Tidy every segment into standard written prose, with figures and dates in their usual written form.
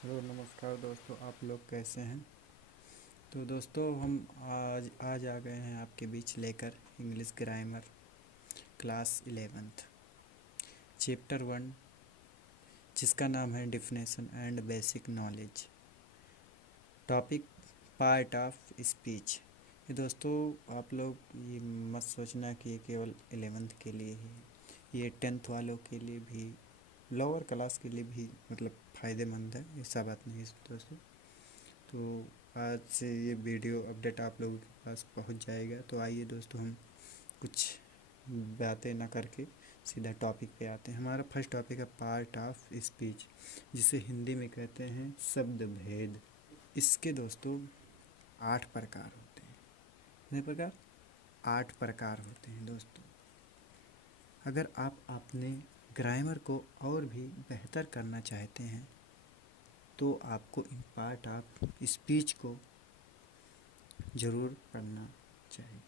Hello नमस्कार दोस्तों, आप लोग कैसे हैं। तो दोस्तों हम आज आज आ गए हैं आपके बीच लेकर English grammar class 11th chapter 1, जिसका नाम है definition and basic knowledge. Topic part of speech. ये दोस्तों आप लोग ये मत सोचना कि ये केवल 11th के लिए ही है। ये 10th वालों के लिए भी, लोअर क्लास के लिए भी मतलब फ़ायदेमंद है। ऐसा बात नहीं है दोस्तों। तो आज से ये वीडियो अपडेट आप लोगों के पास पहुंच जाएगा। तो आइए दोस्तों, हम कुछ बातें ना करके सीधा टॉपिक पे आते हैं। हमारा फर्स्ट टॉपिक है पार्ट ऑफ स्पीच, जिसे हिंदी में कहते हैं शब्द भेद। इसके दोस्तों 8 प्रकार होते हैं। कितने प्रकार? 8 प्रकार होते हैं दोस्तों। अगर आप अपने ग्रामर को और भी बेहतर करना चाहते हैं तो आपको इन पार्ट ऑफ स्पीच को ज़रूर पढ़ना चाहिए।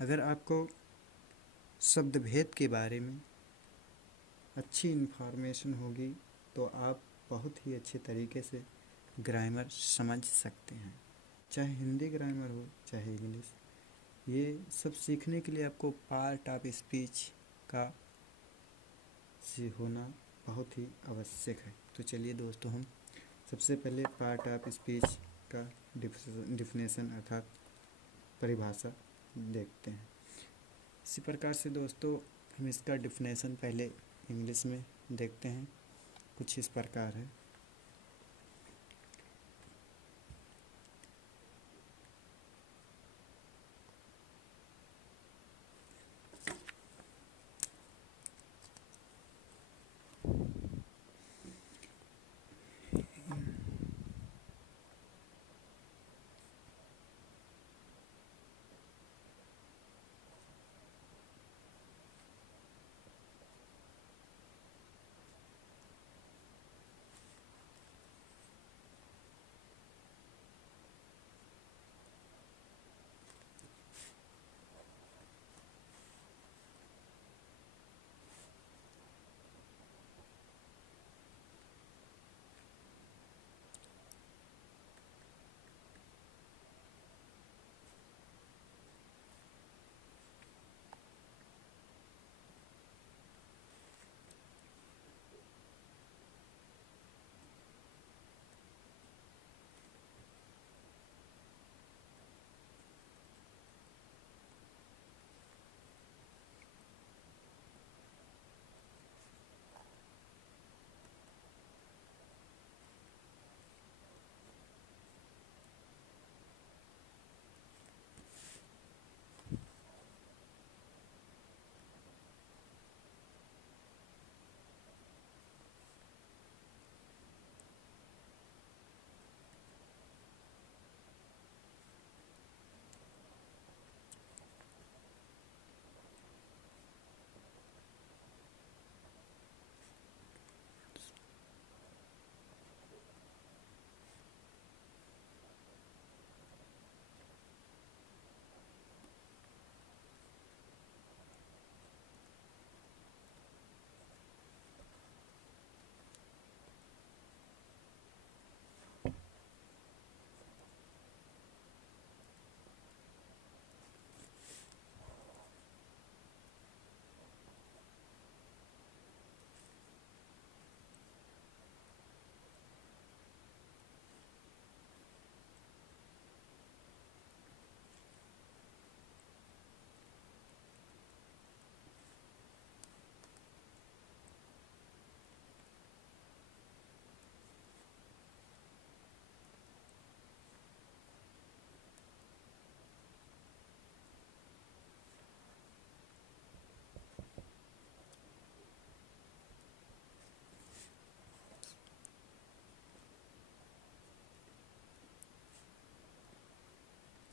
अगर आपको शब्द भेद के बारे में अच्छी इन्फॉर्मेशन होगी तो आप बहुत ही अच्छे तरीके से ग्रामर समझ सकते हैं, चाहे हिंदी ग्रामर हो चाहे इंग्लिश। ये सब सीखने के लिए आपको पार्ट ऑफ स्पीच का से होना बहुत ही आवश्यक है। तो चलिए दोस्तों, हम सबसे पहले पार्ट ऑफ स्पीच का डिफिनेशन अर्थात परिभाषा देखते हैं। इसी प्रकार से दोस्तों हम इसका डिफिनेशन पहले इंग्लिश में देखते हैं। कुछ इस प्रकार है।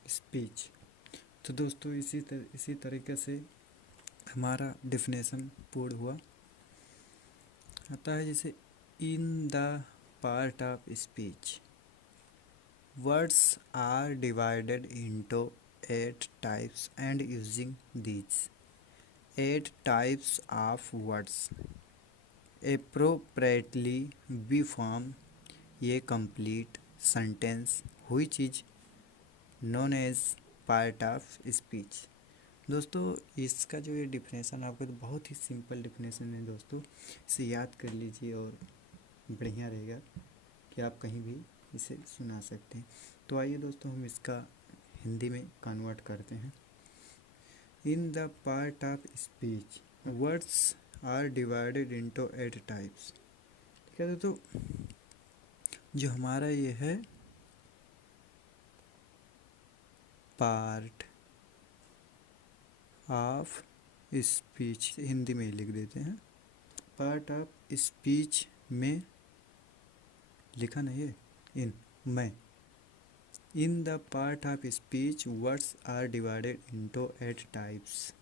स्पीच। तो दोस्तों इसी तरीके से हमारा डिफिनेशन पूर्ण हुआ। आता है जैसे in the part of speech words are divided into 8 types and using these 8 types of words appropriately we form ये कंप्लीट सेंटेंस हुई चीज़ known as part of speech. दोस्तों इसका जो ये डिफिनेशन आपको तो बहुत ही सिंपल डिफिनेशन है दोस्तों, इसे याद कर लीजिए और बढ़िया रहेगा कि आप कहीं भी इसे सुना सकते हैं। तो आइए दोस्तों हम इसका हिंदी में कन्वर्ट करते हैं। In the part of speech words are divided into 8 types. ठीक है दोस्तों, जो हमारा ये है पार्ट ऑफ स्पीच, हिंदी में ही लिख देते हैं। पार्ट ऑफ स्पीच में लिखा नहीं है in the part of speech words are divided into 8 types.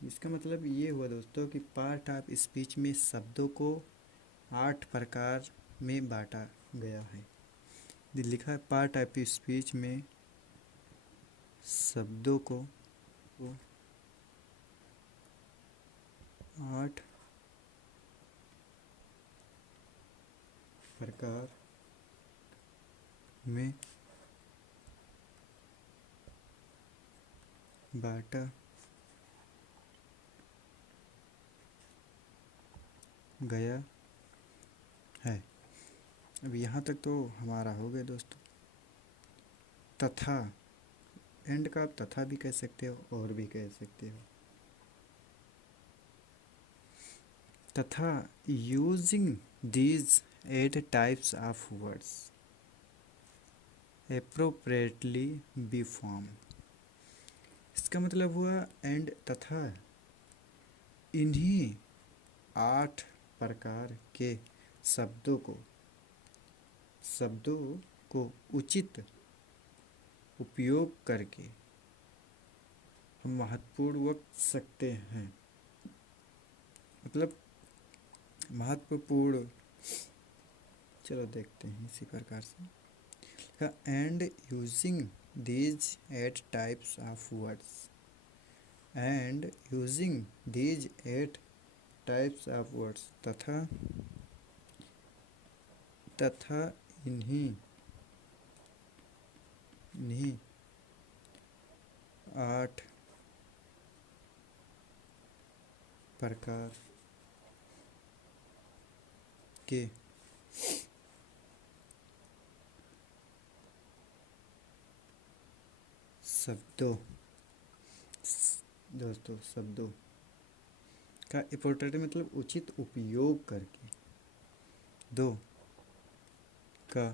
इसका मतलब ये हुआ दोस्तों कि पार्ट ऑफ स्पीच में शब्दों को 8 प्रकार में बांटा गया है। लिखा है पार्ट ऑफ स्पीच में शब्दों को 8 प्रकार में बांटा गया है। अब यहाँ तक तो हमारा हो गया दोस्तों। तथा, एंड का आप तथा भी कह सकते हो और भी कह सकते हो। तथा using these 8 types of words appropriately be form. इसका मतलब हुआ एंड तथा इन्हीं 8 प्रकार के शब्दों को उचित उपयोग करके हम महत्वपूर्ण सकते हैं। मतलब महत्वपूर्ण, चलो देखते हैं इसी प्रकार से। And using these 8 types of words and using these 8 types of words तथा इन्हीं 8 प्रकार के शब्दों का एप्रोप्रिएटली मतलब उचित उपयोग करके, दो का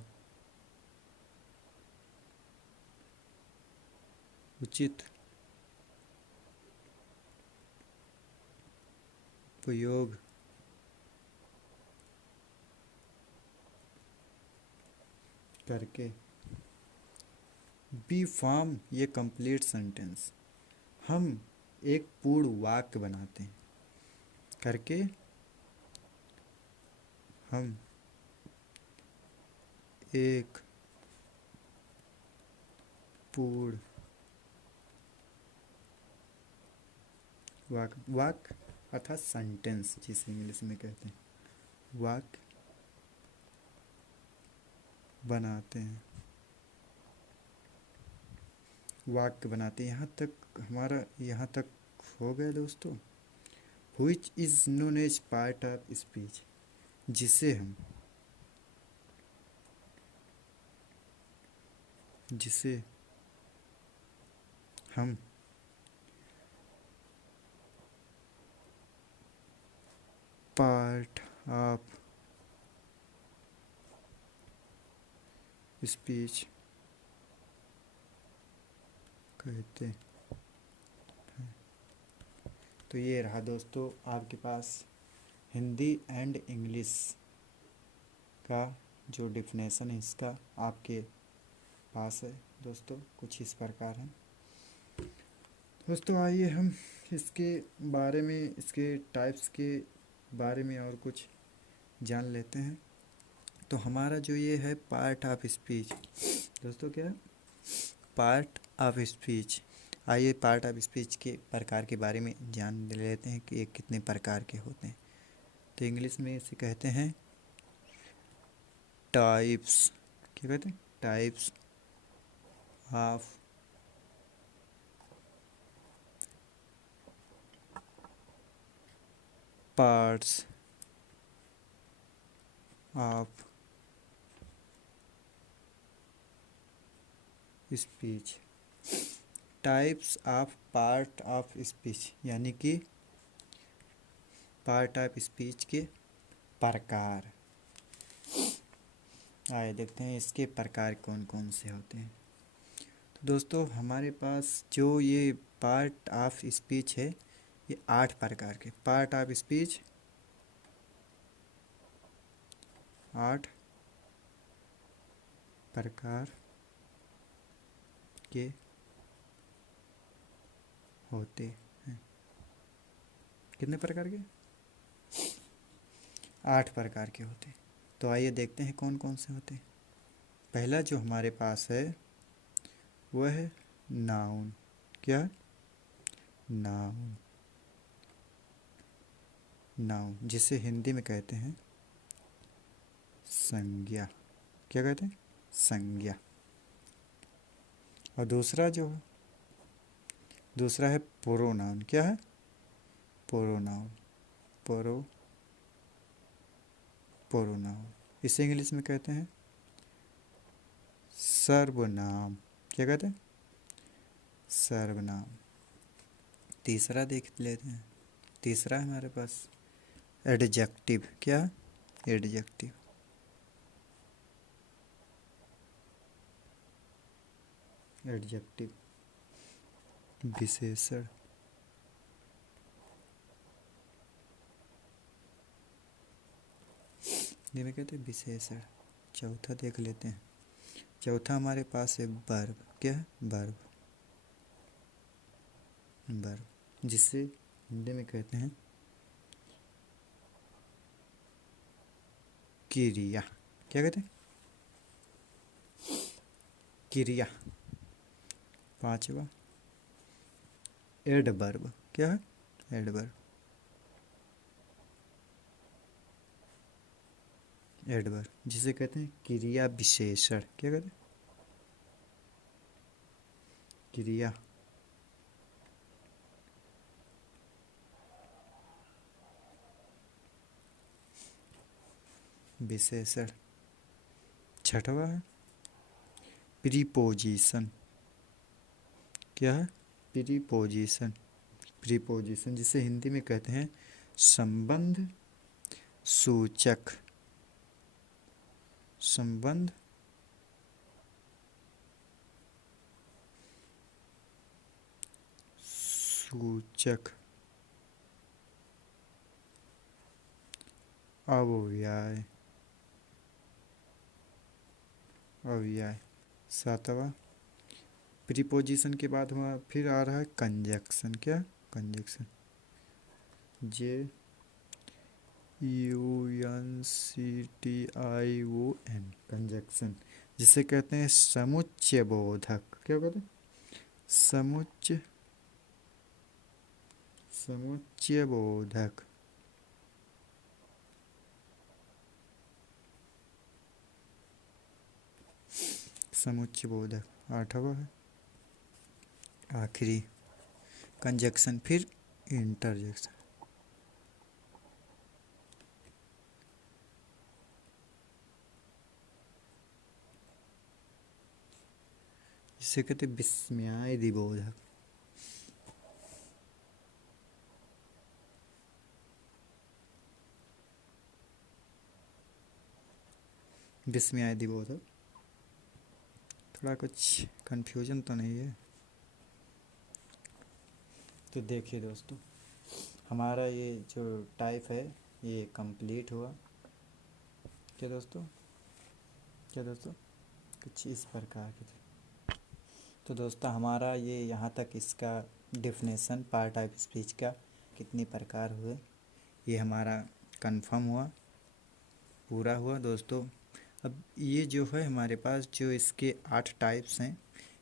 उचित उपयोग करके बी फॉर्म ये कंप्लीट सेंटेंस, हम एक पूर्ण वाक्य बनाते हैं करके हम एक पूर्ण वाक्य अर्थात सेंटेंस जिसे इंग्लिश में कहते हैं, वाक्य बनाते हैं। यहाँ तक हमारा यहाँ तक हो गया दोस्तों। Which is known as part of speech, जिसे हम पार्ट ऑफ स्पीच कहते हैं। तो ये रहा दोस्तों आपके पास हिंदी एंड इंग्लिश का जो डिफिनेशन है इसका आपके पास है दोस्तों, कुछ इस प्रकार है। दोस्तों आइए हम इसके बारे में, इसके टाइप्स के बारे में और कुछ जान लेते हैं। तो हमारा जो ये है पार्ट ऑफ स्पीच दोस्तों, क्या है पार्ट ऑफ स्पीच। आइए पार्ट ऑफ स्पीच के प्रकार के बारे में जान लेते हैं कि ये कितने प्रकार के होते हैं। तो इंग्लिश में इसे कहते हैं टाइप्स, क्या कहते हैं, types of parts of speech. Types of part of speech यानी कि पार्ट ऑफ स्पीच के प्रकार। आइए देखते हैं इसके प्रकार कौन कौन से होते हैं। तो दोस्तों हमारे पास जो ये पार्ट ऑफ स्पीच है, ये 8 प्रकार के पार्ट ऑफ स्पीच 8 प्रकार के होते हैं। कितने प्रकार के? 8 प्रकार के होते हैं। तो आइए देखते हैं कौन कौन से होते हैं। पहला जो हमारे पास है वह है नाउन। क्या? नाउन। नाउन जिसे हिंदी में कहते हैं संज्ञा। क्या कहते हैं? संज्ञा। और दूसरा है प्रोनाउन। क्या है? प्रोनाउन। प्रोनाउन इसे इंग्लिश में कहते हैं सर्वनाम। क्या कहते हैं? सर्वनाम। तीसरा देख लेते हैं। तीसरा है हमारे पास एडजेक्टिव। क्या? एडजेक्टिव। एडजेक्टिव विशेषण। जिन्हें कहते हैं विशेषण। चौथा देख लेते हैं। चौथा हमारे पास है वर्ब। क्या है? वर्ब। वर्ब जिसे हिंदी में कहते हैं क्रिया। क्या कहते हैं? क्रिया। पांचवा एडवर्ब। क्या है? एडवर्ब। एडवर्ब जिसे कहते हैं क्रिया विशेषण। क्या कहते हैं? क्रिया विशेषण। छठवा है प्रीपोजिशन। क्या है? प्रीपोजिशन। प्रीपोजिशन जिसे हिंदी में कहते हैं संबंध सूचक। संबंध सूचक अव्यय। अव्यय। सातवां प्रीपोजिशन के बाद हमारा फिर आ रहा है कंजक्शन। क्या? कंजक्शन। JUNCTION कंजक्शन जिसे कहते हैं समुच्चय बोधक। क्या कहते हैं? समुच्चय बोधक। समुच्चय बोधक। आठवां है आखिरी कंजक्शन फिर इंटरजेक्शन जिसे कहते हैं विस्मयादि बोधक। विस्मयादि बोधक। थोड़ा कुछ कंफ्यूजन तो नहीं है? तो देखिए दोस्तों हमारा ये जो टाइप है ये कंप्लीट हुआ। क्या दोस्तों? क्या दोस्तों? कुछ इस प्रकार के थे। तो दोस्तों हमारा ये यहाँ तक इसका डिफिनेशन पार्ट ऑफ स्पीच का कितनी प्रकार हुए ये हमारा कंफर्म हुआ, पूरा हुआ दोस्तों। अब ये जो है हमारे पास जो इसके 8 टाइप्स हैं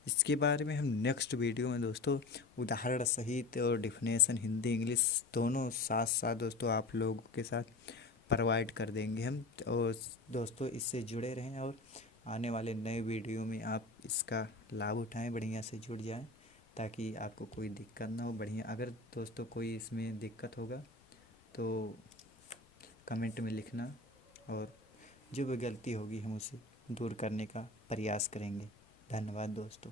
इसके बारे में हम नेक्स्ट वीडियो में दोस्तों उदाहरण सहित और डिफिनेशन हिंदी इंग्लिश दोनों साथ साथ दोस्तों आप लोगों के साथ प्रोवाइड कर देंगे हम। और दोस्तों इससे जुड़े रहें और आने वाले नए वीडियो में आप इसका लाभ उठाएं, बढ़िया से जुड़ जाएं ताकि आपको कोई दिक्कत ना हो। बढ़िया, अगर दोस्तों कोई इसमें दिक्कत होगा तो कमेंट में लिखना, और जो भी गलती होगी हम उसे दूर करने का प्रयास करेंगे। धन्यवाद दोस्तों।